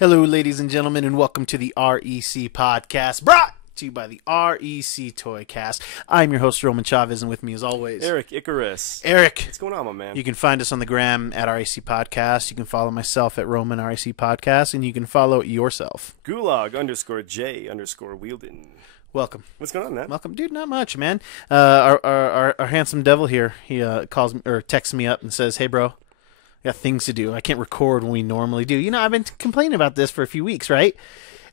Hello, ladies and gentlemen, and welcome to the REC podcast, brought to you by the REC Toy Cast. I'm your host, Roman Chavez, and with me, as always, Erik Icarus. Eric. What's going on, my man? You can find us on the gram at REC Podcast. You can follow myself at Roman REC Podcast, and you can follow yourself. Gulag_J_Wielden. Welcome. What's going on, man? Welcome, dude. Not much, man. Our handsome devil here, he calls me or texts me up and says, "Hey, bro, I got things to do. I can't record when we normally do." You know, I've been complaining about this for a few weeks, right?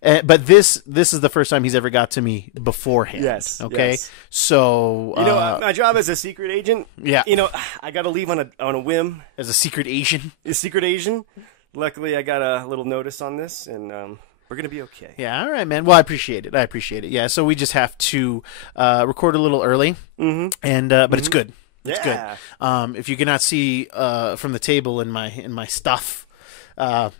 But this is the first time he's ever got to me beforehand. Yes. Okay. Yes. So my job as a secret agent. Yeah. I got to leave on a whim. As a secret Asian. A secret Asian. Luckily, I got a little notice on this, and we're gonna be okay. Yeah. All right, man. Well, I appreciate it. Yeah. So we just have to record a little early, and but it's good. It's good. If you cannot see from the table in my stuff, got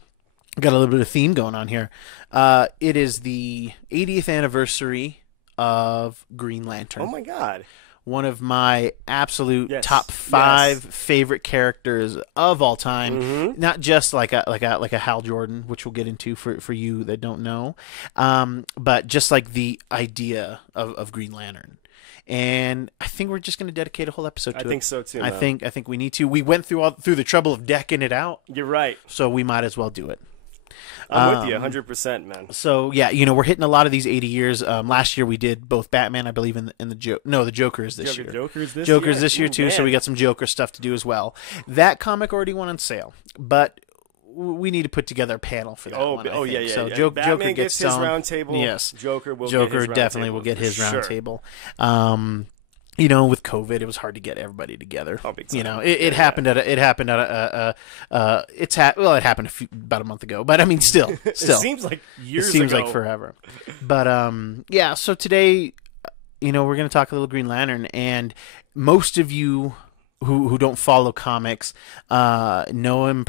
a little bit of theme going on here. It is the 80th anniversary of Green Lantern. Oh my God! One of my absolute top 5 favorite characters of all time. Not just like a Hal Jordan, which we'll get into for you that don't know, but just like the idea of Green Lantern. And I think we're just going to dedicate a whole episode to it. I think so too. I think we need to. We went through the trouble of decking it out. You're right. So we might as well do it. I'm with you 100%, man. So yeah, we're hitting a lot of these 80 years. Last year we did both Batman, I believe, in the the Joker is this year. Joker's this year too. Man. So we got some Joker stuff to do as well. That comic already went on sale, but we need to put together a panel for that one. I think. So Joker gets his round table. Yes, Joker definitely will get his round table. With COVID, it was hard to get everybody together. Oh, big time. It happened at it happened about a month ago, but I mean, still, it seems like years. It seems like forever. But so today, we're going to talk a little Green Lantern, and most of you who don't follow comics know him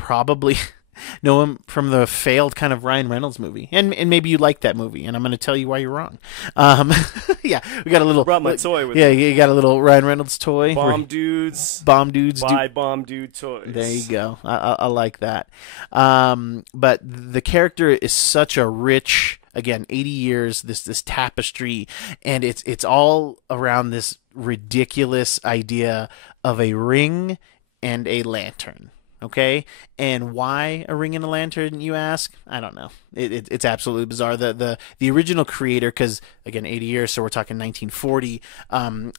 from the failed kind of Ryan Reynolds movie, and maybe you like that movie, and I'm going to tell you why you're wrong. Yeah, we got a little. Brought my toy with me. You got a little Ryan Reynolds toy. Bomb dudes. Buy bomb dude toys. There you go. I like that. But the character is such a rich, again, 80 years. This tapestry, and it's all around this ridiculous idea of a ring and a lantern. Okay, and why a ring and a lantern, you ask? I don't know. It's absolutely bizarre. The original creator, because again, 80 years, so we're talking 1940.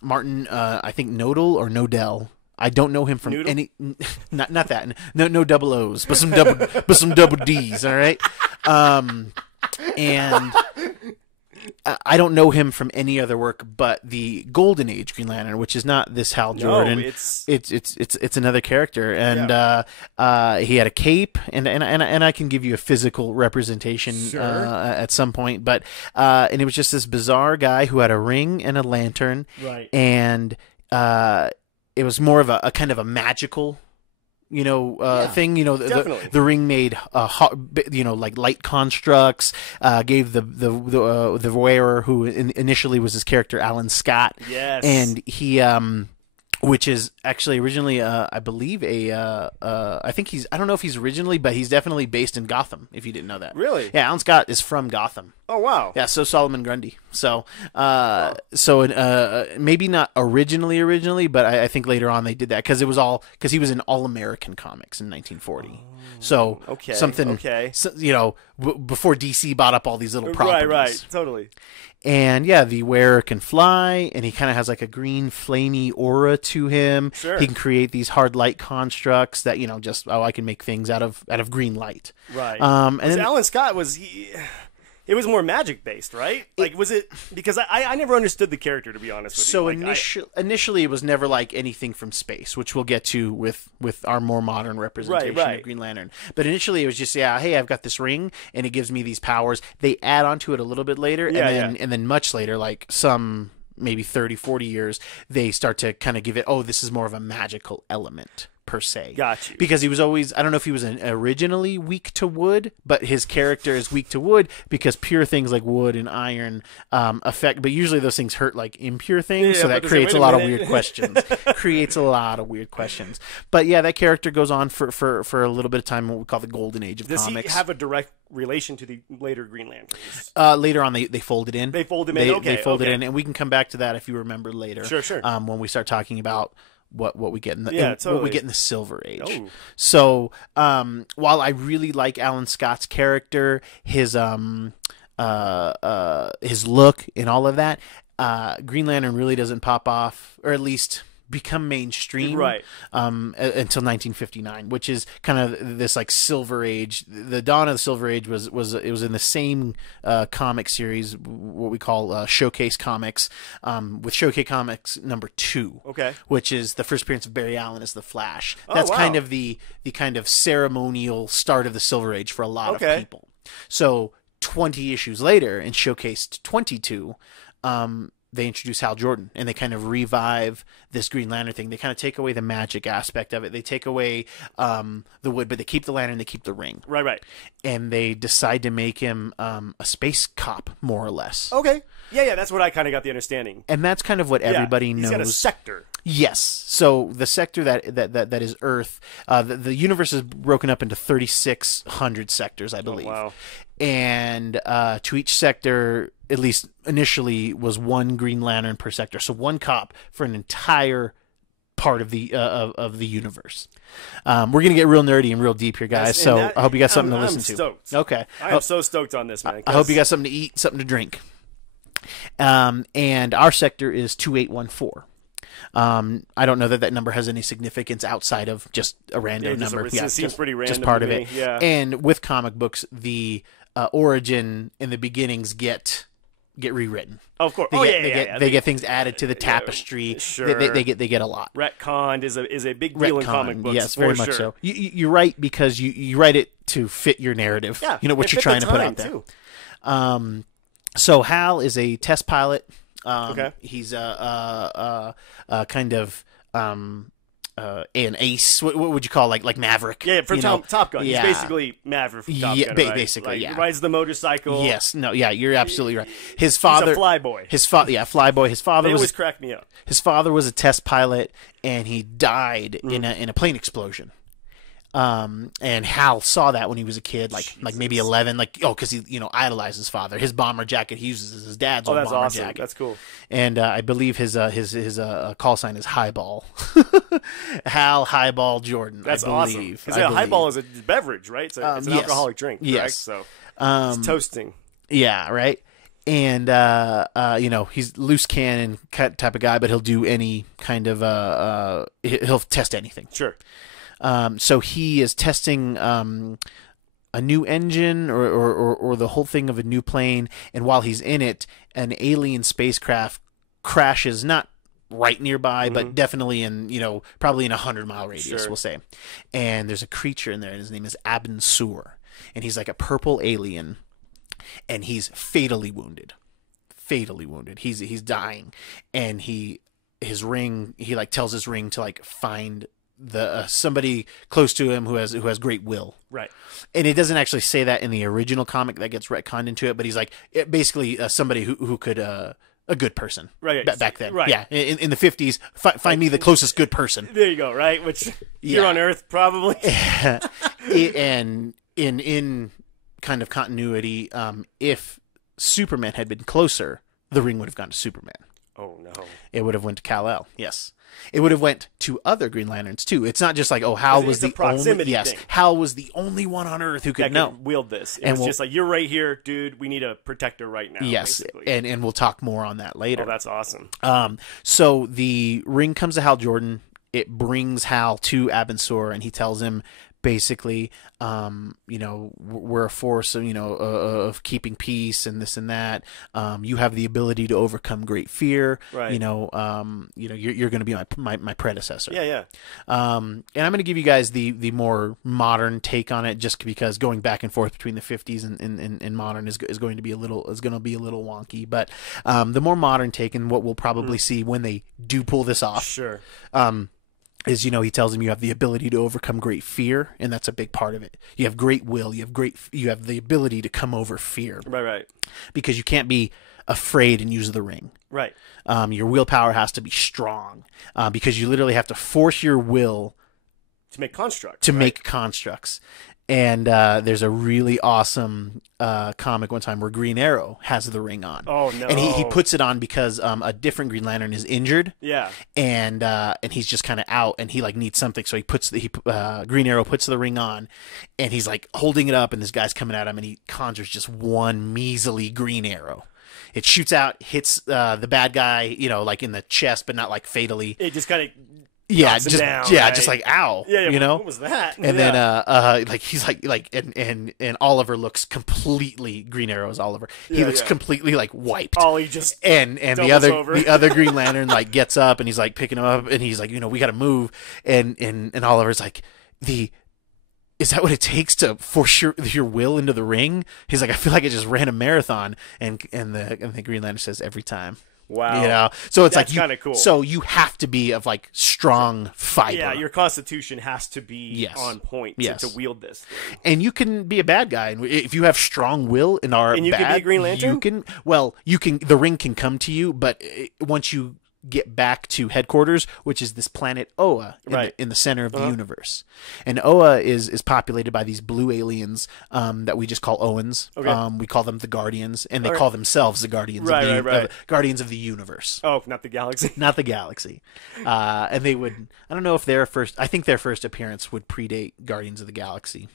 Martin, I think Nodell. I don't know him from Noodle? any. Not that. No double O's, but some double D's. All right, and. I don't know him from any other work but the Golden Age Green Lantern, which is not this Hal Jordan. No, it's another character, and he had a cape, and I can give you a physical representation at some point, but and it was just this bizarre guy who had a ring and a lantern, right? And it was more of a kind of a magical. Thing, the ring made, like light constructs, gave the wearer, who initially was his character, Alan Scott. Yes. And he, which is actually originally, I believe I don't know if he's originally, but he's definitely based in Gotham, if you didn't know that. Really? Yeah, Alan Scott is from Gotham. Oh, wow. Yeah, so Solomon Grundy. So, maybe not originally, but I think later on they did that because he was in All American Comics in 1940. So before DC bought up all these little properties. Right, totally. And yeah, the wearer can fly, and he kind of has like a green flamey aura to him. Sure. He can create these hard light constructs that I can make things out of green light. Right. And then Alan Scott it was more magic based, right? Like, was it? Because I never understood the character, to be honest with you. So initially, it was never like anything from space, which we'll get to with our more modern representation of Green Lantern. But initially, it was just, hey, I've got this ring, and it gives me these powers. They add onto it a little bit later, and then much later, like some maybe 30, 40 years, they start to kind of give it, this is more of a magical element. per se. Got you. Because he was always, I don't know if he was originally weak to wood, but his character is weak to wood because pure things like wood and iron affect, but usually those things hurt like impure things, Yeah, so that but creates wait a a lot of minute. weird questions. Creates a lot of weird questions. But yeah, that character goes on for a little bit of time in what we call the golden age of Does comics. he have a direct relation to the later Green Lanterns? Later on, they fold it in. They fold him in. Okay, they fold it okay. in, and we can come back to that if you remember later. Sure. When we start talking about what we get in the what we totally. get in the Silver Age. Oh. So while I really like Alan Scott's character, his look and all of that, Green Lantern really doesn't pop off, or at least become mainstream, Right. Until 1959, which is kind of this like Silver Age. The dawn of the Silver Age was in the same comic series, what we call Showcase Comics, with Showcase Comics #2, Okay. which is the first appearance of Barry Allen as the Flash. Oh, That's wow. kind of the kind of ceremonial start of the Silver Age for a lot of people. So 20 issues later, in Showcase 22, they introduce Hal Jordan, and they kind of revive this Green Lantern thing. They kind of take away the magic aspect of it. They take away the wood, but they keep the lantern, they keep the ring. Right. And they decide to make him a space cop, more or less. Okay. Yeah, that's what I kind of got the understanding. And that's kind of what everybody knows. He's got a sector. Yes. So the sector that is Earth, the universe is broken up into 3,600 sectors, I believe. Oh, wow. And to each sector, at least initially, was one Green Lantern per sector. So one cop for an entire part of the universe. We're gonna get real nerdy and real deep here, guys. Yes, so that, I hope you got something to I'm listen stoked. to. Okay. I am so stoked on this, man. I hope you got something to eat, something to drink. And our sector is 2814. I don't know that number has any significance outside of just a random number. It seems pretty random. Just part to of me. it. Yeah. And with comic books, the origin and the beginnings get rewritten. Of course. They get things added to the tapestry. Sure. They get a lot. Retconned is a big deal in comic books. Yes, very much so. You're right, because you write it to fit your narrative. Yeah, you know what you're trying to put out there. Too. So Hal is a test pilot. Okay. He's a kind of an ace. What would you call like Maverick? Yeah, for Top Gun. Yeah. He's basically Maverick from Top Gun, right? Basically, like, yeah. Rides the motorcycle. Yes. No. Yeah. You're absolutely right. His father. He's a flyboy. Flyboy. His father They was. always crack me up. His father was a test pilot, and he died in a plane explosion. And Hal saw that when he was a kid, like maybe 11, because he idolized his father. His bomber jacket he uses as his dad's old That's bomber awesome. jacket. That's cool. And I believe his call sign is Highball. Hal Highball Jordan. That's I believe. awesome. Because highball is a beverage, right? It's an yes. alcoholic drink. Yes. Correct? So it's toasting. Yeah, right. And he's loose cannon type of guy, but he'll do any kind of he'll test anything. Sure. So he is testing a new engine or the whole thing of a new plane, and while he's in it, an alien spacecraft crashes, not right nearby, but definitely in, probably in 100-mile radius, we'll say. And there's a creature in there, and his name is Abin Sur, and he's like a purple alien, and he's fatally wounded. He's dying, and his ring, he tells his ring to find the somebody close to him who has great will. Right. And it doesn't actually say that in the original comic, that gets retconned into it, but he's basically somebody who could a good person. Right. Back then. Right. Yeah. In the 50s, find me the closest good person. There you go, right? Which here on Earth probably. And in kind of continuity, if Superman had been closer, the ring would have gone to Superman. Oh no. It would have went to Kal-El. Yes. It would have went to other Green Lanterns too. It's not just Hal was the only. Yes, thing. Hal was the only one on Earth who could wield this. It was just you're right here, dude. We need a protector right now. Yes, basically. and we'll talk more on that later. Oh, that's awesome. So the ring comes to Hal Jordan. It brings Hal to Abin Sur, and he tells him basically, we're a force of, of keeping peace and this and that. You have the ability to overcome great fear. Right. You're going to be my predecessor. Yeah. And I'm going to give you guys the more modern take on it, just because going back and forth between the 50s and modern is going to be a little wonky. But the more modern take, and what we'll probably see when they do pull this off. Sure. is, you know, he tells him you have the ability to overcome great fear, and that's a big part of it. You have great will, you have the ability to come over fear. Right. Because you can't be afraid and use the ring. Right. Your willpower has to be strong, because you literally have to force your will to make constructs. Make constructs. And there's a really awesome comic one time where Green Arrow has the ring on. Oh no! And he puts it on because a different Green Lantern is injured. Yeah. And he's just kind of out, and he like needs something, so Green Arrow puts the ring on, and he's like holding it up, and this guy's coming at him, and he conjures just one measly green arrow. It shoots out, hits the bad guy, you know, like in the chest, but not like fatally. It just kind of. Just right? just like ow. Yeah, you know, what was that? And then like he's like and Oliver looks completely, Green Arrow is Oliver. He looks completely like wiped. Oh, he just and the other Green Lantern like gets up, and he's like picking him up, and he's like, you know, we got to move, and Oliver's like, is that what it takes to force your will into the ring? He's like, I feel like I just ran a marathon, and the Green Lantern says, every time. Wow. You know, so it's That's like kind of cool. So you have to be of like strong fiber. Yeah, your constitution has to be on point to wield this thing. And you can be a bad guy, and if you have strong will and can be a Green Lantern. You can. The ring can come to you, but once you get back to headquarters, which is this planet Oa in the center of the universe, and Oa is populated by these blue aliens that we just call Oans. Okay. We call them the Guardians, and they call themselves the Guardians. Guardians of the Universe. Oh, not the galaxy. Not the galaxy. And they would. I don't know if I think their first appearance would predate Guardians of the Galaxy.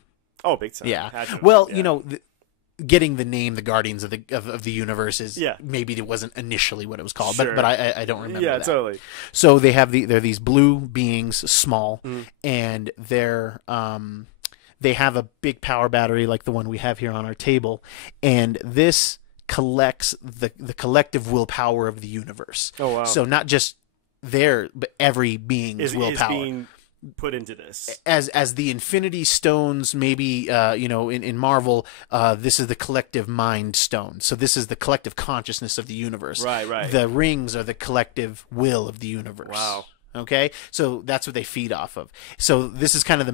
Oh, big time. Yeah. Well, you know. Getting the name the Guardians of the Universe is maybe it wasn't initially what it was called, but I don't remember. Yeah, that. Totally. So they're these blue beings, small, and they have a big power battery like the one we have here on our table, and this collects the collective willpower of the universe. Oh wow! So not just but every being's willpower. Is being put into this as the Infinity Stones, maybe you know, in Marvel, this is the collective mind stone. So this is the collective consciousness of the universe. Right. The rings are the collective will of the universe. Wow. Okay, so that's what they feed off of. So this is kind of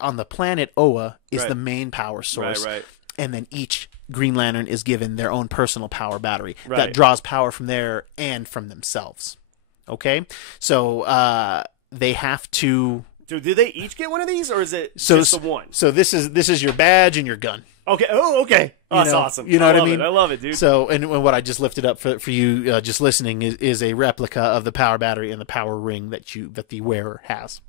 on the planet Oa is the main power source. Right. And then each Green Lantern is given their own personal power battery that draws power from there and from themselves. Okay, so they have to. So do they each get one of these, or is it just the one? So this is your badge and your gun. Okay. Oh, okay. Oh, that's awesome. You know what I mean? I love it, dude. So, and what I just lifted up for you just listening is a replica of the power battery and the power ring that the wearer has.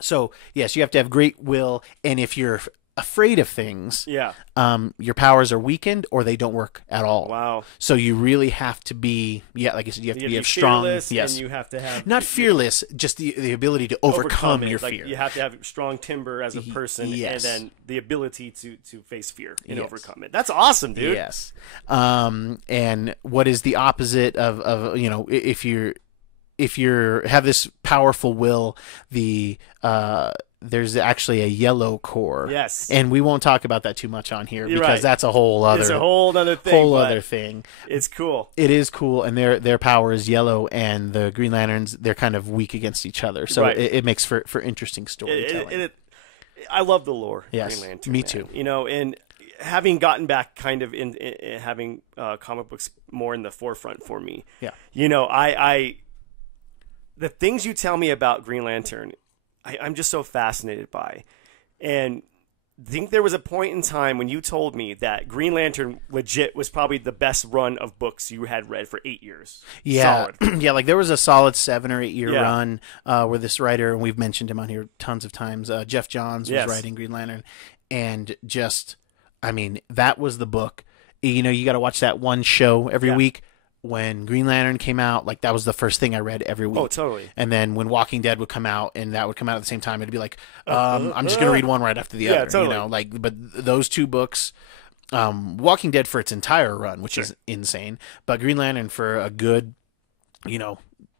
So yes, you have to have great will, and if you're afraid of things, your powers are weakened or they don't work at all. Wow. So you really have to be, like I said, you have to be strong. Fearless, and you have to have not fearless, just the ability to overcome your fear. You have to have strong timber as a person, and then the ability to face fear and overcome it. That's awesome, dude. Yes. And what is the opposite of you know, if you have this powerful will, there's actually a yellow core. Yes. And we won't talk about that too much on here because that's a whole other thing. It's cool. It is cool, and their power is yellow, and the Green Lanterns, they're kind of weak against each other. So it makes for interesting storytelling. I love the lore. Yes, Green Lantern, me man. too. You know, and having gotten back kind of in having comic books more in the forefront for me. Yeah. You know, I the things you tell me about Green Lantern, I'm just so fascinated by. And I think there was a point in time when you told me that Green Lantern legit was probably the best run of books you had read for 8 years. Yeah. Solid. Yeah, like there was a solid 7 or 8 year run where this writer, and we've mentioned him on here tons of times, Jeff Johns was writing Green Lantern. And just, I mean, that was the book. You know, you got to watch that one show every week. When Green Lantern came out, like that was the first thing I read every week. Oh, totally. And then when Walking Dead would come out, and that would come out at the same time, it'd be like, I'm just gonna read one right after the other. Totally. You know, like, but those two books, Walking Dead for its entire run, which is insane, but Green Lantern for a good,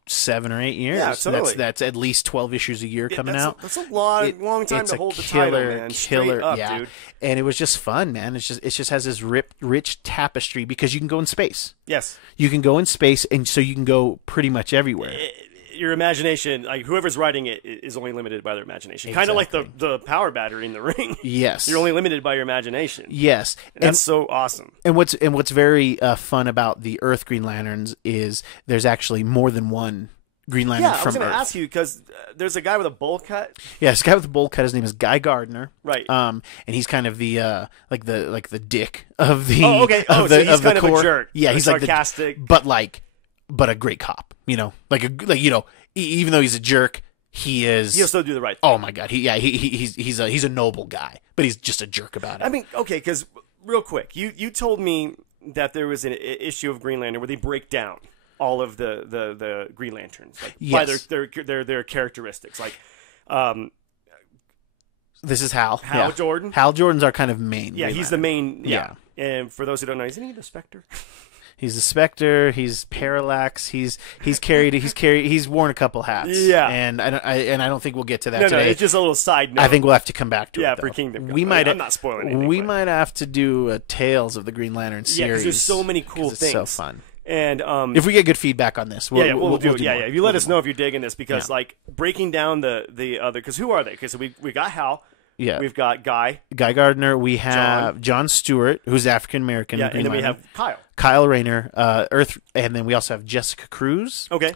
7 or 8 years. Yeah, totally. That's at least 12 issues a year coming out. That's a long time to hold the title, man. Straight up, dude. And it was just fun, man. It just has this rich tapestry because you can go in space. Yes. You can go in space, and so you can go pretty much everywhere. your imagination, like whoever's writing it, is only limited by their imagination. Kind of like the power battery in the ring. Yes, you're only limited by your imagination. Yes, and that's so awesome. And what's very fun about the Earth Green Lanterns is there's actually more than one Green Lantern from Earth. I was going to ask you because there's a guy with a bowl cut. Yeah, this guy with a bowl cut. His name is Guy Gardner. Right. And he's kind of the like the dick of the. Oh, okay. So he's kind of a jerk. Yeah, he's sarcastic, but a great cop. You know, even though he's a jerk, he'll still do the right thing. Oh my God, he's a noble guy, but he's just a jerk about it. I mean, okay, because real quick, you told me that there was an issue of Green Lantern where they break down all of the Green Lanterns, like yes. by their characteristics, like this is Hal. Jordan. Hal Jordan's our kind of main. Yeah, he's the main. Yeah. And for those who don't know, isn't he the Spectre? He's the Spectre. He's Parallax. He's worn a couple hats. Yeah, and I don't think we'll get to that today. No, it's just a little side note. I think we'll have to come back to it. Yeah, for Kingdom Come. I'm not spoiling anything. We might have to do a Tales of the Green Lantern series. Yeah, because there's so many cool things. It's so fun. And if we get good feedback on this, we'll do it. Yeah. If you let us know if you're digging this, because like breaking down the other, because who are they? Because we got Hal. Yeah, we've got Guy Gardner. We have John Stewart, who's African American. Yeah, and then we have Kyle Rayner, Earth, and then we also have Jessica Cruz. Okay.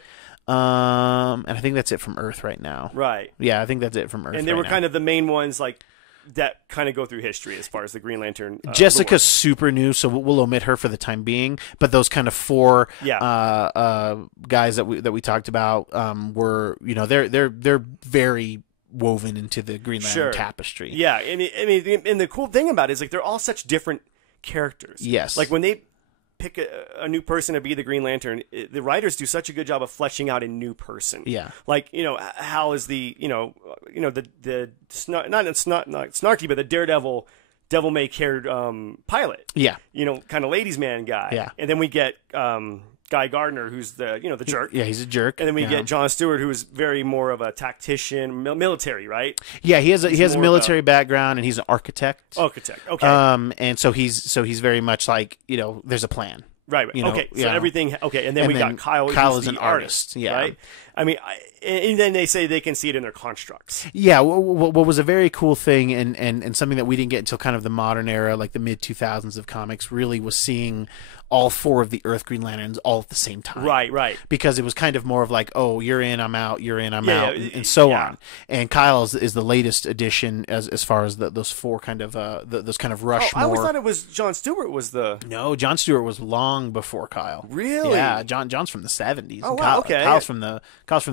And I think that's it from Earth right now. Right. Yeah, I think that's it from Earth. And they were kind of the main ones, like that kind of go through history as far as the Green Lantern. Jessica's super new, so we'll omit her for the time being. But those kind of four guys that we talked about were, they're very woven into the Green Lantern tapestry. Yeah, I mean, and the cool thing about it is like they're all such different characters. Yes, like when they pick a new person to be the Green Lantern, the writers do such a good job of fleshing out a new person. Yeah, like Hal is the not snarky, but the daredevil, devil may care pilot. Yeah, kind of ladies' man guy. Yeah, and then we get Guy Gardner, who's the the jerk. Yeah, he's a jerk. And then we get John Stewart, who's very more of a tactician, military, right? Yeah, he has a military background, and he's an architect. Okay. And so he's very much like there's a plan. Right. Okay. So everything. Okay, and then we got Kyle. Kyle is an artist. Yeah. Right. I mean, and then they say they can see it in their constructs. Yeah. What was a very cool thing, and something that we didn't get until kind of the modern era, like the mid 2000s of comics, really was seeing all four of the Earth Green Lanterns all at the same time. Right. Because it was kind of more of like, oh, you're in, I'm out, you're in, I'm out, and so on. And Kyle is the latest addition as far as those four kind of those kind of Rushmore. I always thought it was John Stewart was the. No, John Stewart was long before Kyle. Really? Yeah, John's from the 70s. Oh, wow, okay. Kyle's from the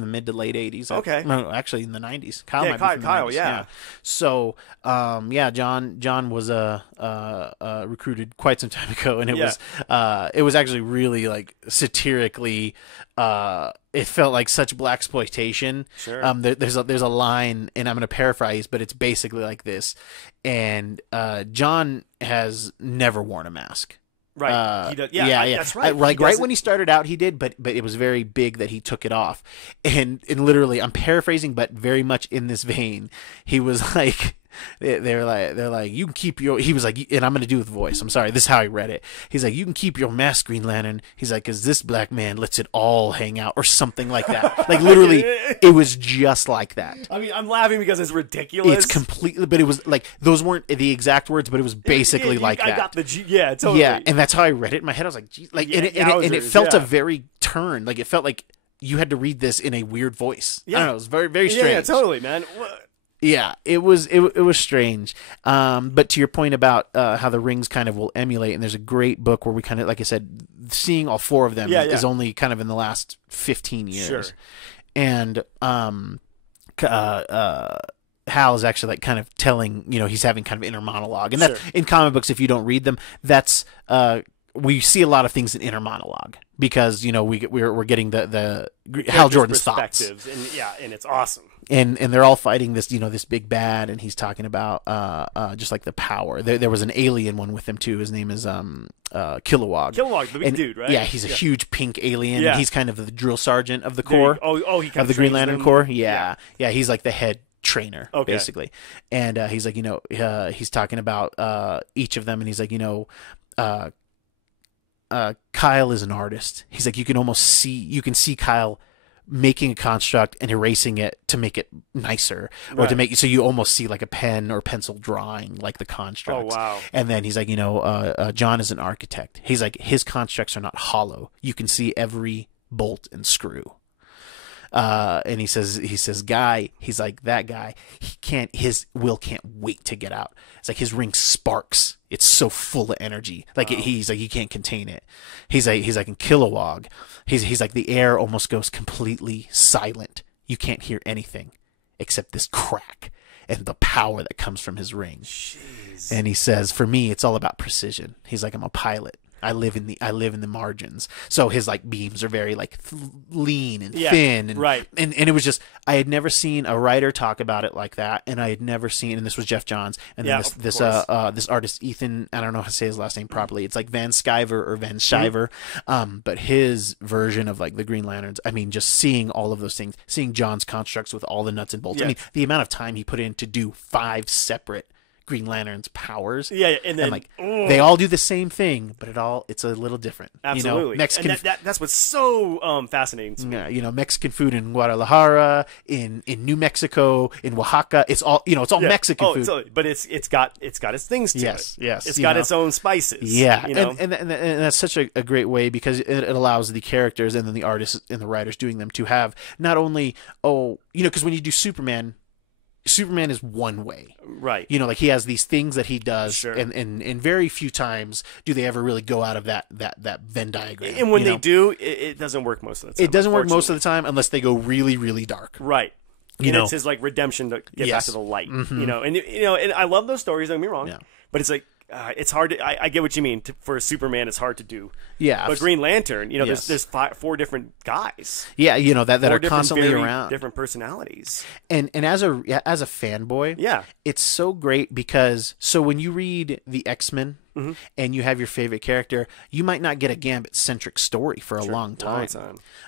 mid to late 80s. Okay. No, actually in the 90s. Kyle might be from the 90s. Yeah. So, John was recruited quite some time ago, and it was actually really like satirically. It felt like such blaxploitation. Sure. There's a line, and I'm going to paraphrase, but it's basically like this. And John has never worn a mask. Right. He does. Yeah. That's right. Like right when he started out, he did, but it was very big that he took it off. And literally, I'm paraphrasing, but very much in this vein, he was like. They're like you can keep your. He was like, and I'm gonna do with voice. I'm sorry, this is how I read it. He's like, you can keep your mask, Green Lantern. He's like, because this black man lets it all hang out, or something like that. Like literally, it was just like that. I mean, I'm laughing because it's ridiculous. It's completely, but it was like those weren't the exact words, but it was basically like that. I got the totally. Yeah, and that's how I read it in my head. I was like, geez, like, and it felt a very turn. Like it felt like you had to read this in a weird voice. Yeah. I don't know. It was very very strange. Yeah, totally, man. Yeah, it was strange. But to your point about how the rings kind of will emulate, and there's a great book where we kind of, like I said, seeing all four of them is only kind of in the last 15 years. Sure. And Hal is actually like kind of telling, he's having kind of inner monologue. And that's in comic books, if you don't read them, that's we see a lot of things in inner monologue because we're getting the Hal Jordan's thoughts, and it's awesome. And they're all fighting this this big bad, and he's talking about just like the power. There was an alien one with him too. His name is Kilowog. Kilowog, the big dude, right? Yeah, he's a huge pink alien. Yeah. And he's kind of the drill sergeant of the Corps. He kind of the Green Lantern Corps. Yeah, he's like the head trainer, basically. And he's like, he's talking about each of them, and he's like, Kyle is an artist. He's like, you can see Kyle making a construct and erasing it to make it nicer, or Right. to make so you almost see like a pen or pencil drawing like the constructs. Oh, wow. And then he's like, John is an architect. He's like, his constructs are not hollow. You can see every bolt and screw. And he says, guy, he's like, that guy, his will can't wait to get out. It's like his ring sparks. It's so full of energy. Like he's like, you can't contain it. He's like in Kilowog. He's like, the air almost goes completely silent. You can't hear anything except this crack and the power that comes from his ring. Jeez. And he says, for me, it's all about precision. He's like, I'm a pilot. I live in the margins. So his like beams are very like lean and thin, and right. And it was just, I had never seen a writer talk about it like that, and I had never seen, and this was Jeff Johns, and then this artist Ethan, I don't know how to say his last name properly. It's like Van Sciver or Van Sciver, but his version of like the Green Lanterns. I mean, just seeing all of those things, seeing John's constructs with all the nuts and bolts. Yeah. I mean, the amount of time he put in to do 5 separate Green Lantern's powers. Yeah, and then like they all do the same thing, but it's a little different. Absolutely. Mexican, and that's what's so fascinating to me. Yeah, Mexican food in Guadalajara, in New Mexico, in Oaxaca. It's all Mexican food. Totally. But it's got its things to it. Yes. It's got its own spices. Yeah, and that's such a great way, because it allows the characters and then the artists and the writers doing them to have not only because when you do Superman is one way. Right. Like he has these things that he does, Sure. and very few times do they ever really go out of that Venn diagram. And when they do, it doesn't work most of the time. It doesn't work most of the time unless they go really, really dark. Right. It's his like redemption to get back to the light. Mm-hmm. And I love those stories, don't get me wrong. Yeah. But it's like it's hard to. I get what you mean. For Superman, it's hard to do. Yeah. But Green Lantern, Yes. there's 4 different guys. Yeah, that are Different, constantly very around. different personalities. And as a fanboy, Yeah. it's so great, because when you read the X-Men and you have your favorite character, you might not get a Gambit-centric story for a long time.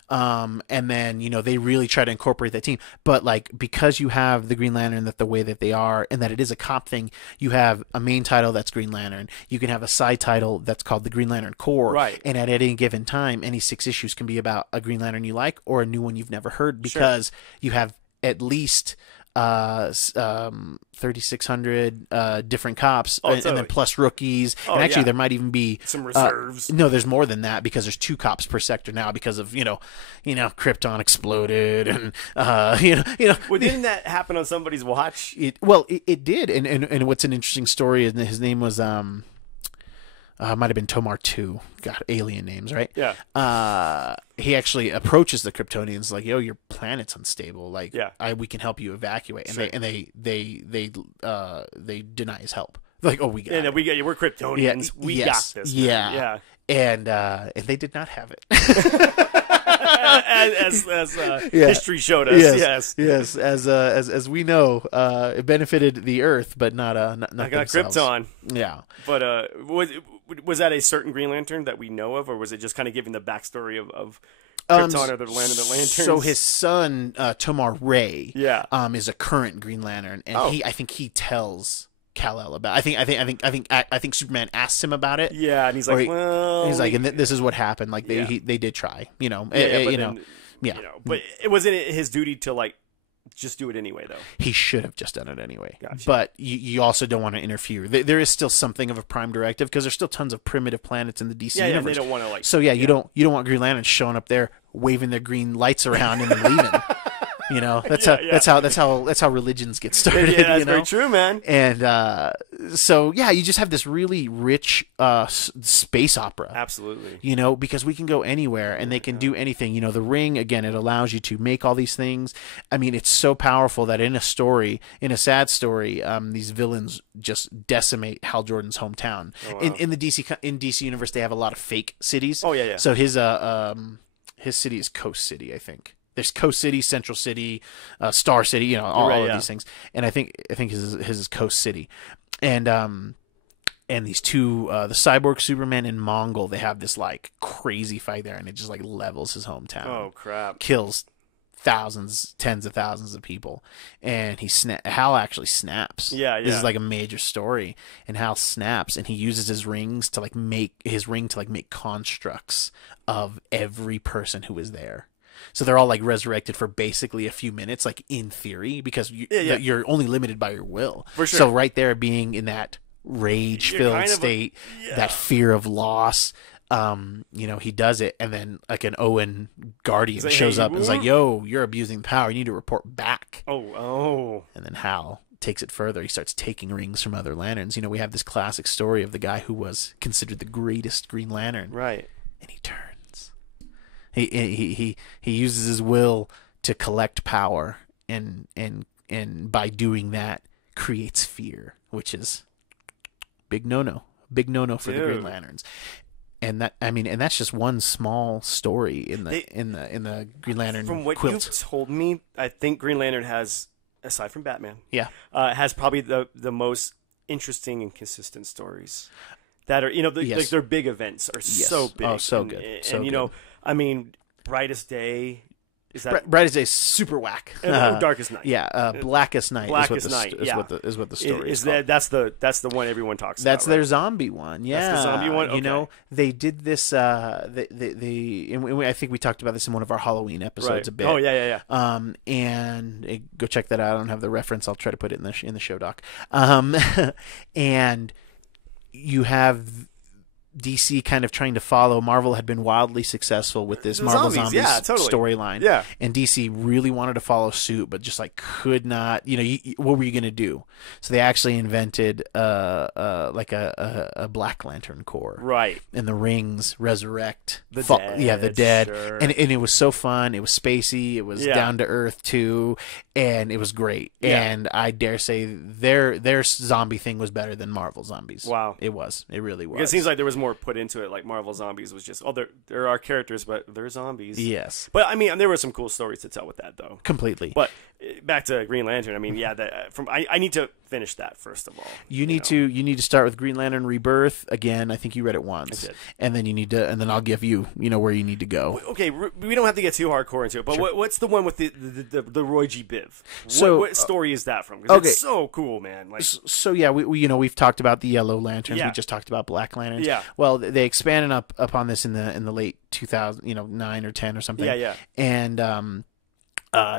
And then, they really try to incorporate that team. But like, because you have the Green Lantern the way that they are, and that it is a cop thing, you have a main title that's Green Lantern. You can have a side title that's called the Green Lantern Corps. Right. And at any given time, any 6 issues can be about a Green Lantern you like or a new one you've never heard, because you have at least 3,600 different cops, and then plus rookies. And actually, there might even be some reserves. No, there's more than that, because there's 2 cops per sector now, because of Krypton exploded, and Well, didn't that happen on somebody's watch? It did, and what's an interesting story is that his name was might have been Tomar 2. God, alien names, right? Yeah. He actually approaches the Kryptonians like, "Yo, your planet's unstable. Like, we can help you evacuate." And they deny his help. Like, "Oh, we got it. We got you. We're Kryptonians. We got this." Man. Yeah. And they did not have it. as history showed us. Yes. As we know, it benefited the Earth, but not themselves. Krypton. Yeah. But was that a certain Green Lantern that we know of, or was it just kind of giving the backstory of Krypton or the Land of the Lanterns? So his son, Tomar Ray, is a current Green Lantern, and I think he tells Kal-El about. I think Superman asks him about it. Yeah, and he's like, and this is what happened. Like they did try, but it wasn't his duty to like just do it anyway, though. He should have just done it anyway. Gotcha. But you also don't want to interfere. There is still something of a prime directive, because there's still tons of primitive planets in the DC universe. Yeah, they don't want to like. So you don't want Green Lantern showing up there waving their green lights around and then leaving. That's how religions get started. Yeah, that's very true, man. And you just have this really rich space opera. Absolutely. Because we can go anywhere and they can do anything. The ring, again, it allows you to make all these things. I mean, it's so powerful that in a sad story, these villains just decimate Hal Jordan's hometown. Oh, wow. In the DC universe, they have a lot of fake cities. Oh yeah. So his city is Coast City, I think. There's Coast City, Central City, Star City, all of these things. And I think his is Coast City. And these two, the Cyborg Superman and Mongol, they have this like crazy fight there, and it just like levels his hometown. Oh crap! Kills tens of thousands of people, and Hal actually snaps. Yeah. This is like a major story, and Hal snaps, and he uses his ring to make constructs of every person who was there. So they're all like resurrected for basically a few minutes, like in theory, because you're only limited by your will. For sure. So right there, being in that rage-filled kind of state, that fear of loss, he does it, and then like an Owen guardian like, shows hey, up and is like, "Yo, you're abusing the power. You need to report back." Oh. And then Hal takes it further. He starts taking rings from other lanterns. We have this classic story of the guy who was considered the greatest Green Lantern, Right. and he turns. He uses his will to collect power, and by doing that creates fear, which is big no-no for the Green Lanterns. And that's just one small story in the Green Lantern From what quilt. you've told me, I think Green Lantern has, aside from Batman, Yeah. has probably the most interesting and consistent stories that are like their big events are so big. Oh, so and, good. And So good. Brightest Day. Is that Brightest Day, super whack. Darkest Night? Yeah, Blackest Night. Blackest Night. Is what the story is. That's the one everyone talks about. That's their zombie one. Yeah, that's the zombie one. Okay. They did this. And I think we talked about this in one of our Halloween episodes a bit. Oh yeah. And go check that out. I don't have the reference. I'll try to put it in the show doc. And you have DC kind of trying to follow. Marvel had been wildly successful with this Marvel Zombies storyline. Yeah. And DC really wanted to follow suit, but just like could not, what were you going to do? So they actually invented like a Black Lantern Corps. Right. And the rings resurrect the dead. Yeah, the dead. Sure. And it was so fun. It was spacey. It was down to earth too. And it was great. Yeah. And I dare say their zombie thing was better than Marvel Zombies. Wow. It was. It really was. Because it seems like there was more put into it. Like Marvel Zombies was just, there are characters, but they're zombies. Yes. But I mean, there were some cool stories to tell with that, though. Completely. But back to Green Lantern. I mean, yeah, I need to finish that first of all. You need to start with Green Lantern Rebirth again. I think you read it once. I did. And then then I'll give you where you need to go. Okay, we don't have to get too hardcore into it, but Sure. what's the one with the Roy G. Biv? So what story is that from? 'Cause it's so cool, man. Like, so yeah, we've talked about the Yellow Lanterns. Yeah. We just talked about Black Lanterns. Yeah. Well, they expanded upon this in the late 2000, 9 or 10 or something. Yeah. And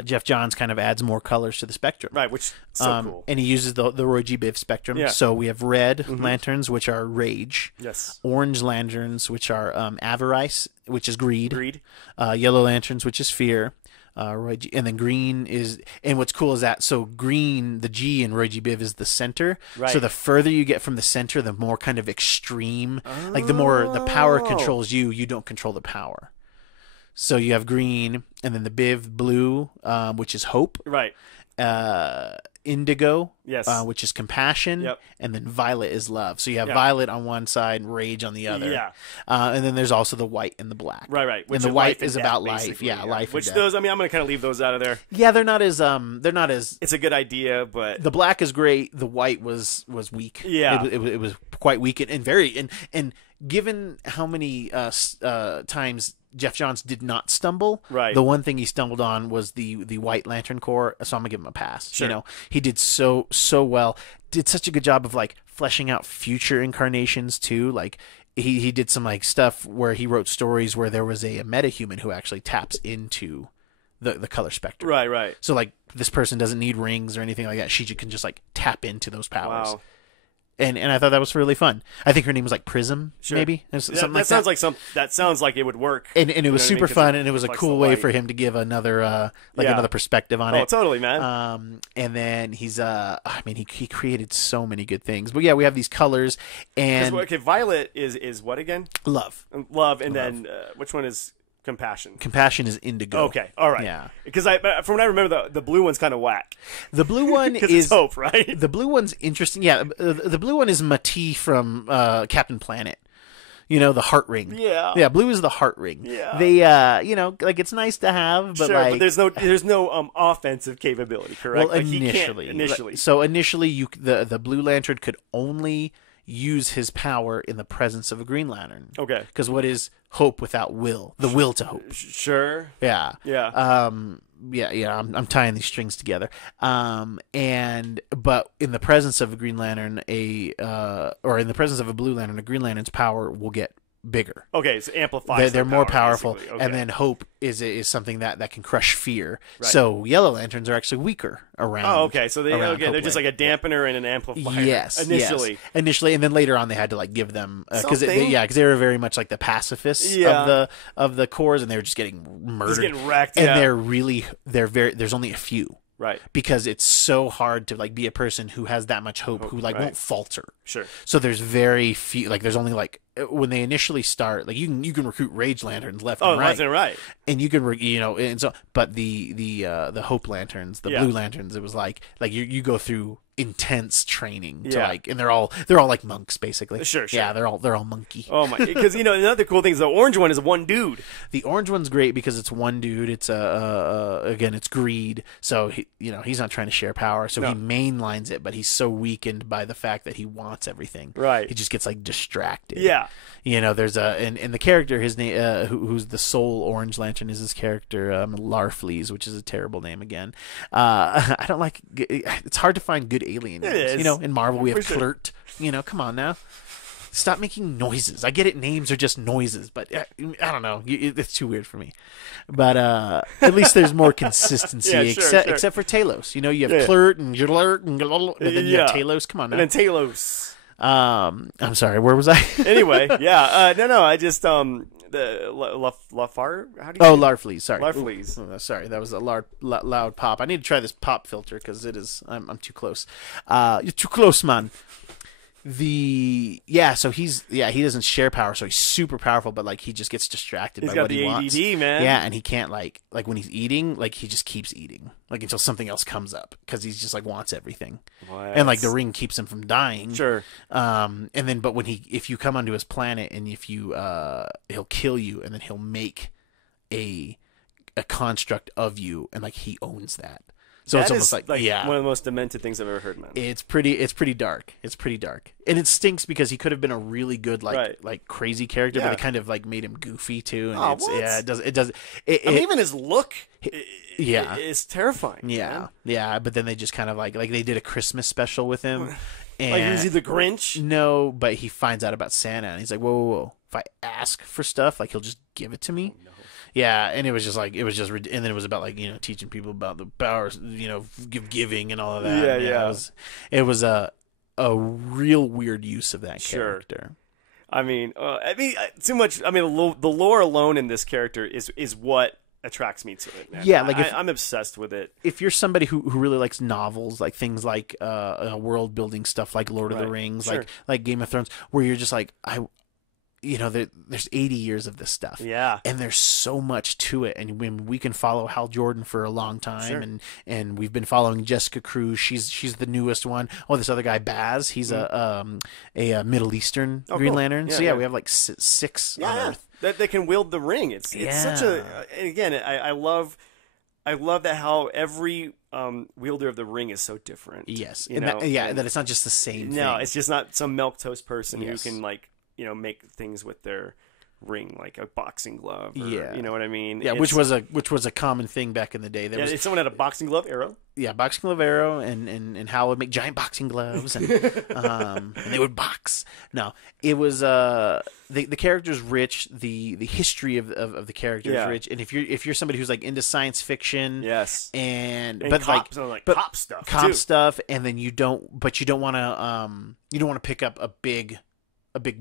Jeff Johns kind of adds more colors to the spectrum. Right, which is so cool. And he uses the Roy G. Biv spectrum. Yeah. So we have red lanterns, which are rage. Yes. Orange lanterns, which are avarice, which is greed. Greed. Yellow lanterns, which is fear. Roy G, and then green is, and what's cool is that, so green, the G in Roy G. Biv is the center. Right. So the further you get from the center, the more kind of extreme, like the more the power controls you, you don't control the power. So you have green, and then the Biv blue, which is hope. Right. Indigo, Yes. which is compassion. Yep. And then violet is love. So you have violet on one side, rage on the other. Yeah. And then there's also the white and the black. Right. And the white is about life. Yeah, life. Which and death. those, I mean, I'm gonna kind of leave those out of there. Yeah, they're not as It's a good idea, but the black is great. The white was weak. Yeah. it was quite weak and very and given how many times Jeff Johns did not stumble, Right. the one thing he stumbled on was the White Lantern Corps. So I'm gonna give him a pass. Sure. He did so well. Did such a good job of like fleshing out future incarnations too. Like he did some like stuff where he wrote stories where there was a metahuman who actually taps into the color spectrum. right. So like this person doesn't need rings or anything like that. She can just like tap into those powers. Wow. And I thought that was really fun. I think her name was like Prism, Sure. maybe something like sounds that. like that sounds like it would work. And it was super fun, and it was a cool way for him. him to give another another perspective on it. Oh, totally, man. And then he's he created so many good things. But yeah, we have these colors and Okay, violet is what again? love. Love, and then which one is compassion? Compassion is indigo. Okay, all right. Yeah. Because from what I remember, the blue one's kind of whack. The blue one Because is it's hope, right? The blue one's interesting. Yeah, the blue one is Mati from Captain Planet. The heart ring. Yeah. Blue is the heart ring. Yeah. They, like it's nice to have, but sure, like but there's no offensive capability, correct? well, Like, he can't initially. So initially, the Blue Lantern could only use his power in the presence of a Green Lantern. Okay. Because what is hope without will? The will to hope. Sure. Yeah. Yeah. I'm tying these strings together. But in the presence of a Green Lantern, or in the presence of a Blue Lantern, a Green Lantern's power will get bigger. Okay, so amplifies. They're their more power, powerful, basically. Okay. and then hope is something that can crush fear. Right. So yellow lanterns are actually weaker around. Oh, okay. So they're hope just like a dampener and an amplifier. Yes, initially. yes. Initially, and then later on they had to like give them because Something. because they were very much like the pacifists of the cores, and they were just getting murdered, Just getting wrecked. and yeah. there's only a few. Right. Because it's so hard to like be a person who has that much hope, who like right. won't falter. Sure. So there's very few. Like there's only like when they initially start, like you can recruit rage lanterns left and right. Left and right. And you can and so but the hope lanterns, the blue lanterns, it was like you go through intense training to like, and they're all like monks basically. Sure. Yeah, they're all monkey. Oh my! Because another cool thing is the orange one is one dude. The orange one's great because it's one dude. It's again, it's greed. So he's not trying to share power. So he mainlines it, but he's so weakened by the fact that he wants everything. Right. He just gets like distracted. Yeah. There's and the character, his name, who's the sole orange lantern, is his character Larfleeze, which is a terrible name again. I don't like. It's hard to find good alien names. It is. In Marvel we have sure. Klurt. Come on now. Stop making noises. I get it. Names are just noises, but I don't know. It's too weird for me. But at least there's more consistency, except for Talos. You have Klurt and Jalert and then you have Talos. Come on now. And then Talos. I'm sorry. Where was I? Anyway, yeah. No. I just the Lafar. How do you? Oh, Larfleeze. Sorry. Larfleeze. Sorry, that was a loud pop. I need to try this pop filter because it is. I'm too close. You're too close, man. So he doesn't share power, so he's super powerful, but like he just gets distracted by what he wants. He's got the ADD, man. Yeah, and he can't like when he's eating, like he just keeps eating, like until something else comes up because he's just like wants everything. What? And like the ring keeps him from dying. Sure. And then but if you come onto his planet and if you he'll kill you and then he'll make a construct of you and like he owns that. So that it's almost like one of the most demented things I've ever heard, man. It's pretty dark. It's pretty dark, and it stinks because he could have been a really good like crazy character, but they kind of like made him goofy too. And it does. Even his look, is terrifying. Yeah, man. yeah. But then they just kind of like they did a Christmas special with him. And like is he the Grinch? No, but he finds out about Santa, and he's like, whoa. If I ask for stuff, like he'll just give it to me. Oh, no. Yeah, and and then it was about like teaching people about the powers, giving and all of that. Yeah. It was a real weird use of that character. I mean, too much. I mean, the lore alone in this character is what attracts me to it, man. Yeah, like I'm obsessed with it. If you're somebody who really likes novels, like things like world building stuff, like Lord of the Rings, like Game of Thrones, where you're just like there's 80 years of this stuff. Yeah. And there's so much to it. And when we can follow Hal Jordan for a long time, and we've been following Jessica Cruz. She's the newest one. Oh, this other guy, Baz, he's a Middle Eastern Green Lantern. Yeah, so we have like six on Earth. That they can wield the ring. It's such a, and again, I love that how every wielder of the ring is so different. Yes. That it's not just the same thing. No, it's just not some milquetoast person who can make things with their ring, like a boxing glove. Or, you know what I mean? Yeah, which was a common thing back in the day. Someone had a boxing glove arrow. Yeah, boxing glove arrow, and Hal would make giant boxing gloves, and and they would box. No, it was the character's rich. The history of the character is rich, and if you're somebody who's like into science fiction, and cop stuff, and then you don't want to pick up a big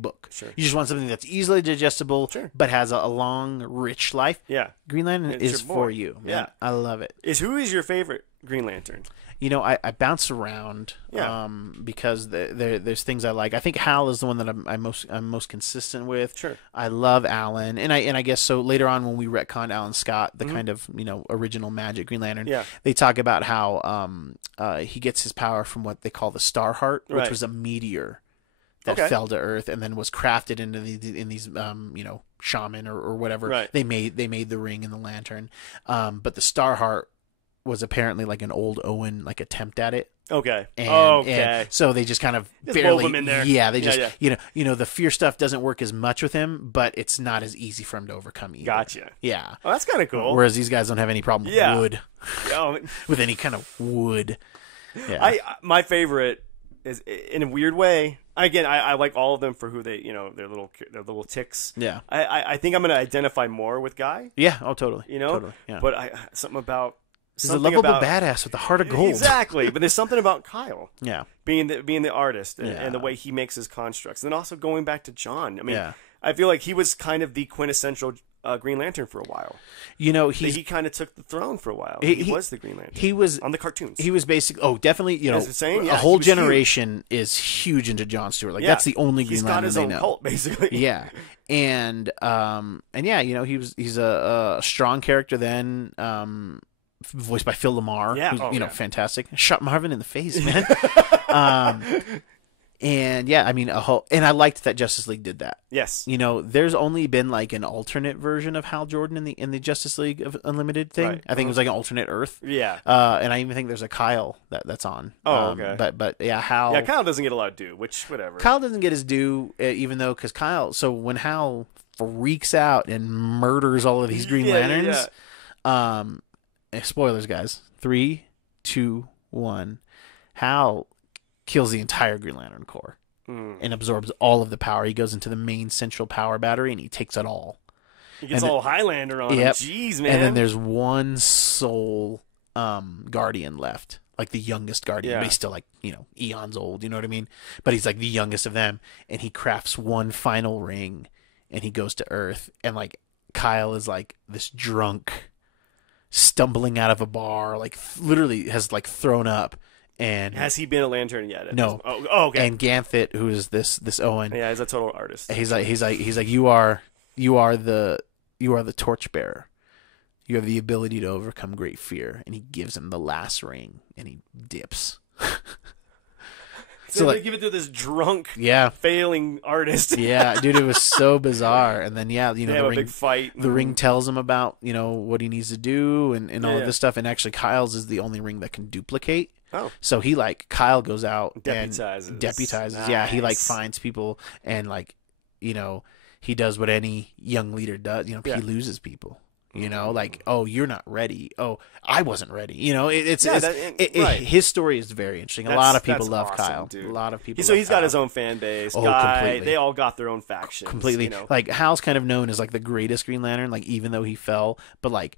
book. Sure. You just want something that's easily digestible, but has a long, rich life. Yeah. Green Lantern is for you. Man. Yeah. I love it. Who is your favorite Green Lantern? I bounce around because there's things I like. I think Hal is the one that I'm most consistent with. Sure. I love Alan, and I guess so. Later on, when we retconned Alan Scott, the kind of original Magic Green Lantern, they talk about how he gets his power from what they call the Star Heart, which was a meteor that fell to Earth and then was crafted into these shaman or whatever. Right. They made the ring and the lantern, but the Star Heart was apparently like an old Owen attempt at it. Okay. And so they just kind of barely wove him in there. Yeah, they just the fear stuff doesn't work as much with him, but it's not as easy for him to overcome either. Gotcha. Yeah. Oh, that's kind of cool. Whereas these guys don't have any problem with wood. Oh. With any kind of wood. Yeah. My favorite is, in a weird way, Again, I like all of them for who they, their little ticks. Yeah. I think I'm going to identify more with Guy. Yeah. Oh, totally. Totally. Yeah. But something about he's a lovable badass with a heart of gold. Exactly. But there's something about Kyle. Yeah. Being the artist and the way he makes his constructs, and then also going back to John. I mean, Yeah. I feel like he was kind of the quintessential Green Lantern for a while. He kind of took the throne for a while. He was the Green Lantern. He was on the cartoons. He was basically definitely a whole generation is huge into John Stewart. Like that's the only Green Lantern he's got his own cult basically. Yeah, and yeah, he's a strong character then. Voiced by Phil Lamar, who's fantastic. Shot Marvin in the face, man. And yeah, I mean, and I liked that Justice League did that. Yes. There's only been like an alternate version of Hal Jordan in the Justice League of Unlimited thing. Right. I think it was like an alternate Earth. Yeah. And I even think there's a Kyle that's on. Oh, okay. But yeah, Hal. Yeah, Kyle doesn't get a lot of due, which whatever. Kyle doesn't get his due, even though because Kyle. So when Hal freaks out and murders all of these Green Lanterns, spoilers, guys. 3, 2, 1. Hal kills the entire Green Lantern Corps and absorbs all of the power. He goes into the main central power battery and he takes it all. He gets all Highlander on him. Jeez, man. And then there's one sole Guardian left, like the youngest Guardian. But he's still like, eons old, you know what I mean? But he's like the youngest of them. And he crafts one final ring and he goes to Earth. And like Kyle is like this drunk stumbling out of a bar, like literally has like thrown up. And has he been a Lantern yet? No. Oh, okay. And Ganthet, who is this Owen? Yeah, he's a total artist. He's like you are the torchbearer. You have the ability to overcome great fear, and he gives him the last ring, and he dips. So they give it to this drunk, failing artist. Yeah, dude, it was so bizarre. And then they have a big fight. The ring tells him about what he needs to do and all of this stuff. And actually, Kyle's is the only ring that can duplicate. Oh. So Kyle goes out deputizes. And deputizes. Nice. Yeah, he finds people and he does what any young leader does. He loses people. You're not ready. Oh, I wasn't ready. His story is very interesting. A lot of people love awesome, Kyle. Dude. A lot of people. So he's got his own fan base. Completely. They all got their own factions. Completely. Like Hal's kind of known as like the greatest Green Lantern. Like even though he fell, but like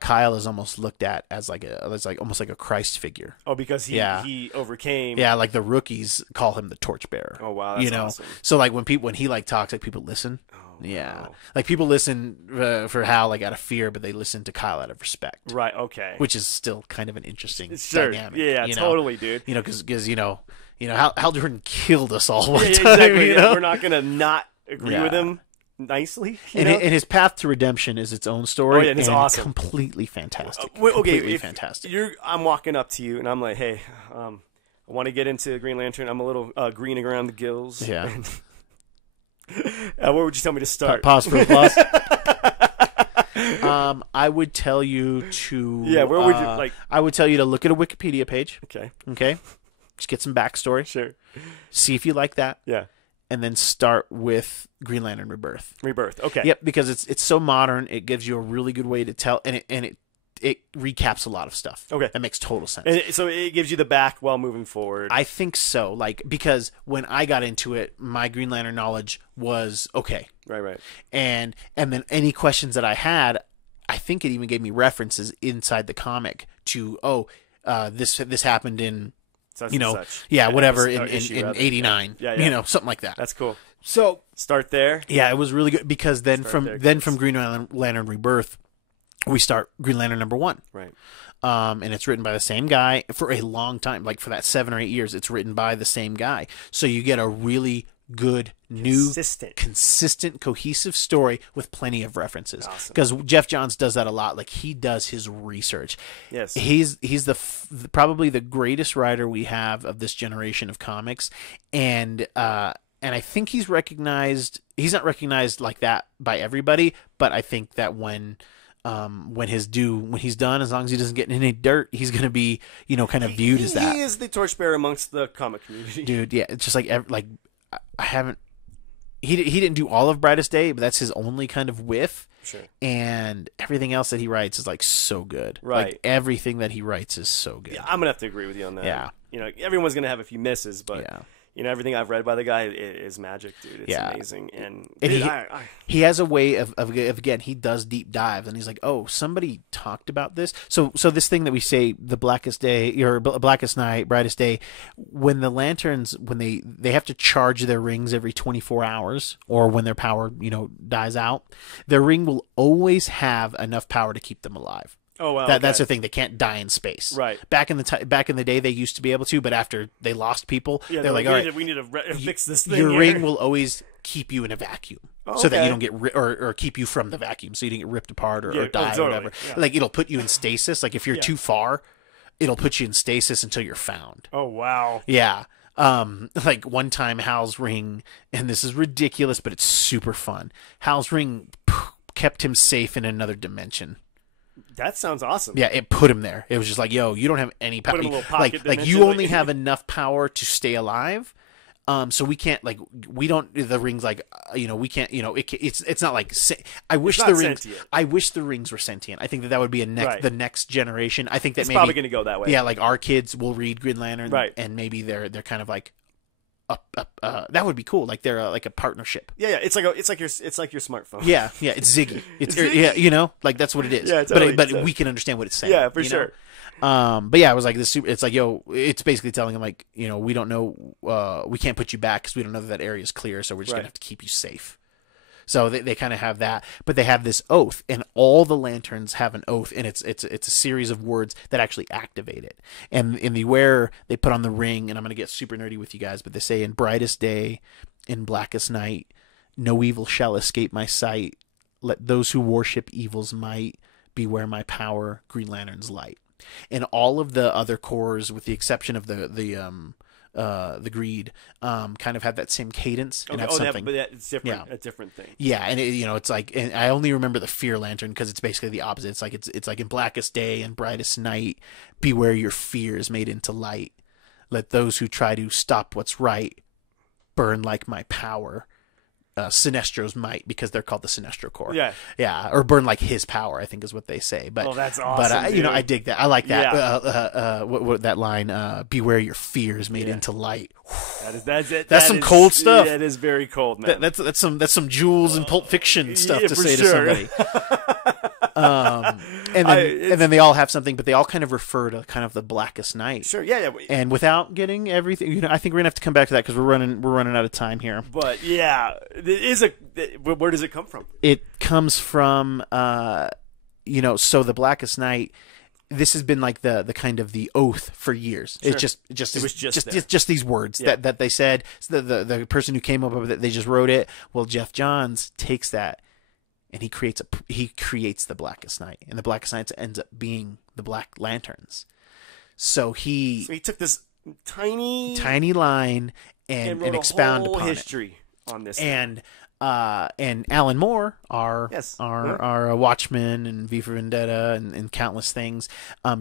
Kyle is almost looked at as almost like a Christ figure. Oh, because he overcame. Yeah, like the rookies call him the torchbearer. Oh wow, that's awesome. So like when he like talks, like people listen. Yeah, wow. Like people listen for Hal like out of fear, but they listen to Kyle out of respect. Right. Okay. Which is still kind of an interesting dynamic. Yeah, totally, dude. Because Hal Jordan killed us all one time. Exactly. We're not gonna not agree with him nicely. And his path to redemption is its own story. Oh, yeah, and it's awesome. Completely fantastic. Okay, fantastic. I'm walking up to you and I'm like, hey, I want to get into Green Lantern. I'm a little green around the gills. Yeah. Where would you tell me to start? Pause for applause. I would tell you to. Yeah, where would you like? I would tell you to look at a Wikipedia page. Okay. Just get some backstory. Sure. See if you like that. Yeah. And then start with Green Lantern Rebirth. Okay. Yep, because it's so modern. It gives you a really good way to tell, and it recaps a lot of stuff. Okay. That makes total sense. And so it gives you the back while moving forward. I think so. Like, because when I got into it, my Green Lantern knowledge was okay. Right. And then any questions that I had, I think it even gave me references inside the comic to, this happened in, such whatever, in 89. Yeah. Something like that. That's cool. So start there. Yeah, it was really good because then from Green Lantern Rebirth, we start Green Lantern #1. Right. And it's written by the same guy for a long time. Like for that 7 or 8 years, it's written by the same guy. So you get a really good, consistent, cohesive story with plenty of references. Because Jeff Johns does that a lot. Like he does his research. Yes. He's probably the greatest writer we have of this generation of comics, and I think he's recognized. He's not recognized like that by everybody, but I think that when he's done, as long as he doesn't get in any dirt, he's going to be, kind of viewed as that. He is the torchbearer amongst the comic community. Dude, yeah. It's just like I haven't, he didn't do all of Brightest Day, but that's his only kind of whiff. Sure. And everything else that he writes is like so good. Right. Like everything that he writes is so good. Yeah, I'm going to have to agree with you on that. Yeah. Everyone's going to have a few misses, but everything I've read by the guy is magic, dude. It's Yeah. amazing. And And dude, he has a way of again, he does deep dives, and he's like, oh, somebody talked about this. So this thing that we say, the blackest day, or blackest night, brightest day, when the lanterns, when they have to charge their rings every 24 hours, or when their power, dies out, their ring will always have enough power to keep them alive. oh wow, That's okay. the thing. They can't die in space. Right. Back in the day, they used to be able to, but after they lost people, Yeah, they're like, all right, we need to fix this thing. your here. ring will always keep you in a vacuum, so that okay. you don't get or keep you from the vacuum, so you don't get ripped apart or die totally. or whatever. Yeah. Like it'll put you in stasis. Like if you're too far, it'll put you in stasis until you're found. Oh wow. Yeah. Like one time Hal's ring, and this is ridiculous, but it's super fun. Hal's ring kept him safe in another dimension. That sounds awesome. Yeah, it put him there. It was just like, yo, you don't have any power. Put him in a little Like pocket you dimension, only like- have enough power to stay alive. So we can't we don't the rings we can't it's not like I wish not the rings sentient. I wish the rings were sentient. I think that would be Right. the next generation. I think that It's maybe probably going to go that way. yeah, like our kids will read Green Lantern, Right. and maybe they're kind of like that would be cool. Like they're like a partnership. Yeah. It's like your smartphone. Yeah, it's Ziggy. It's Ziggy. yeah, like that's what it is. Yeah, totally, but totally. we can understand what it's saying. Yeah, for you know? sure. But yeah, it was like this. It's like, yo, it's basically telling him like, we don't know, we can't put you back because we don't know that area is clear, so we're just Right. gonna have to keep you safe. So they kind of have that, but they have this oath, and all the lanterns have an oath, and it's a series of words that actually activate it. And in the wearer, they put on the ring, and I'm gonna get super nerdy with you guys, but they say, in brightest day, in blackest night, no evil shall escape my sight. Let those who worship evil's might beware my power, Green Lantern's light. And all of the other cores, with the exception of the greed, kind of have that same cadence and have something. But it's different. A different thing. Yeah, and it's like, and I only remember the fear lantern because it's basically the opposite. It's like in blackest day and brightest night, beware your fears made into light. Let those who try to stop what's right burn like my power. Sinestro's might, because they're called the Sinestro Corps. Yeah, or burn like his power, I think is what they say. But that's awesome. But dude. I dig that. I like that. Yeah. What that line? Beware your fears made into light. That's it. That's some cold stuff. That is very cold, man. That's some Jules and Pulp Fiction stuff yeah, to for say sure. to somebody. And then they all have something, but they all kind of refer to kind of the blackest night. Sure. Yeah. And without getting everything, I think we're gonna have to come back to that because we're running out of time here. But yeah, where does it come from? It comes from, so the blackest night. This has been like the kind of the oath for years. Sure. It was just these words that they said. So the person who came up with it, they just wrote it. Well, Jeff Johns takes that and he creates the blackest night, and the blackest night ends up being the Black Lanterns. So he took this tiny line and expound upon history on this. And Alan Moore, our Watchmen and V for Vendetta and countless things,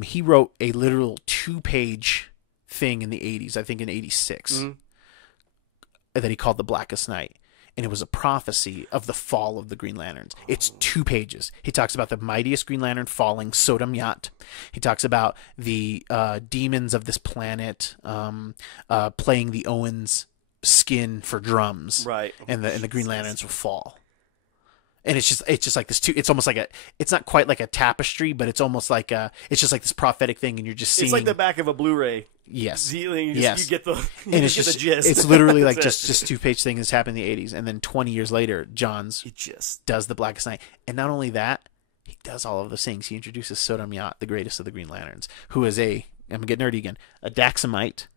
he wrote a literal 2-page thing in the 80s, I think in 86, that he called The Blackest Night. And it was a prophecy of the fall of the Green Lanterns. It's 2 pages. He talks about the mightiest Green Lantern falling, Sodom Yat. He talks about the demons of this planet playing the Owens skin for drums, right? And the Green Lanterns will fall. And it's just like this it's almost like it's not quite like a tapestry, but it's almost like it's just like this prophetic thing, and you're just seeing. It's like the back of a Blu-ray. Yes. You get the and it's just just the gist. It's literally like just 2-page thing that's happened in the 80s, and then 20 years later, Johns does the Blackest Night, and not only that, he does all of those things. He introduces Sodom Yat, the greatest of the Green Lanterns, who is I'm gonna get nerdy again, a Daxamite,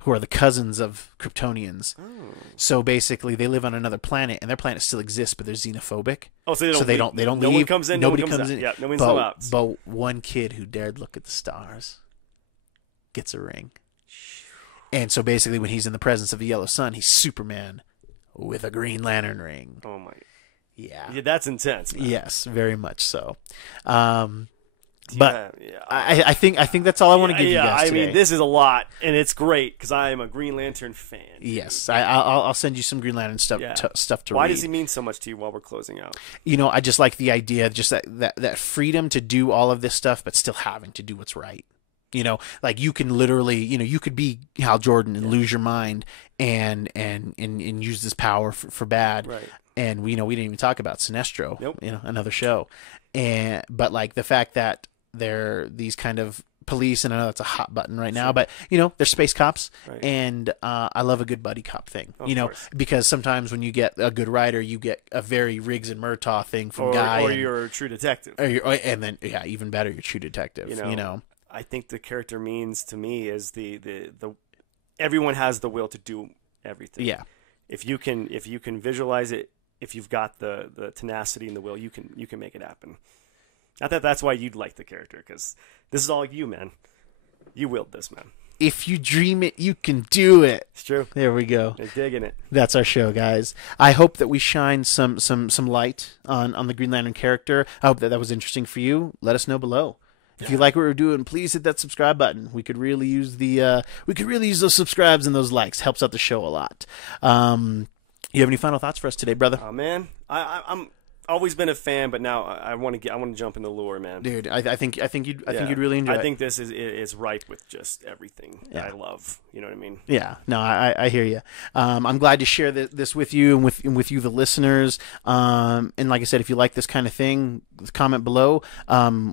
who are the cousins of Kryptonians. Oh. So basically, they live on another planet, and their planet still exists, but they're xenophobic. Oh, so they don't leave. No one comes in. Nobody comes comes in. Yeah, no one's out. But one kid who dared look at the stars gets a ring. And so basically, when he's in the presence of the yellow sun, he's Superman with a Green Lantern ring. Oh my! Yeah, that's intense, man. Yes, very much so. But I think that's all I want to give you guys today. I mean, this is a lot, and it's great because I am a Green Lantern fan. Yes, I'll send you some Green Lantern stuff to read. Why does he mean so much to you while we're closing out? I just like the idea, just that freedom to do all of this stuff, but still having to do what's right. You know, like you can literally, you know, you could be Hal Jordan and lose your mind and use this power for bad. Right. And we didn't even talk about Sinestro, Nope. you know, another show. But like the fact that they're these kind of police, and I know that's a hot button right now, but you know, they're space cops, Right. and I love a good buddy cop thing, Of you know, course. because sometimes when you get a good writer, you get a very Riggs and Murtaugh thing from Guy, or and, you're a true detective. and then even better, you're True Detective, you know. I think the character means to me is the everyone has the will to do everything. Yeah. If you can visualize it, if you've got the tenacity and the will, you can make it happen. I thought that's why you'd like the character, because this is all you, man. You willed this, man. If you dream it, you can do it. It's true. There we go. They're digging it. That's our show, guys. I hope that we shine some light on the Green Lantern character. I hope that was interesting for you. Let us know below. If you like what we're doing, please hit that subscribe button. We could really use those subscribes and those likes. Helps out the show a lot. You have any final thoughts for us today, brother? Oh man, I'm always been a fan, but now I want to jump in the lure, man. Dude, I think you'd really enjoy it. I think this is ripe with just everything that I love. You know what I mean? Yeah, no, I hear you. I'm glad to share this with you and with you, the listeners. And like I said, if you like this kind of thing, comment below.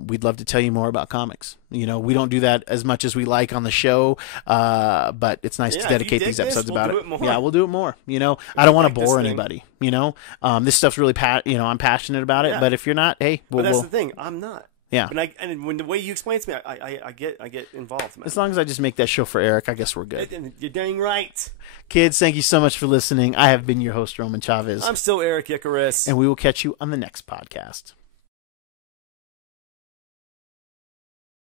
We'd love to tell you more about comics. You know, we don't do that as much as we like on the show, but it's nice to dedicate these episodes about it. Yeah, we'll do it more. You know, I don't want to bore anybody. You know, this stuff's really I'm passionate about it. But if you're not, hey, but that's the thing, I'm not. Yeah. And when the way you explain it to me, I get involved, man. As long as I just make that show for Eric, I guess we're good. You're dang right. Kids, thank you so much for listening. I have been your host, Roman Chavez. I'm still Eric Icarus. And we will catch you on the next podcast.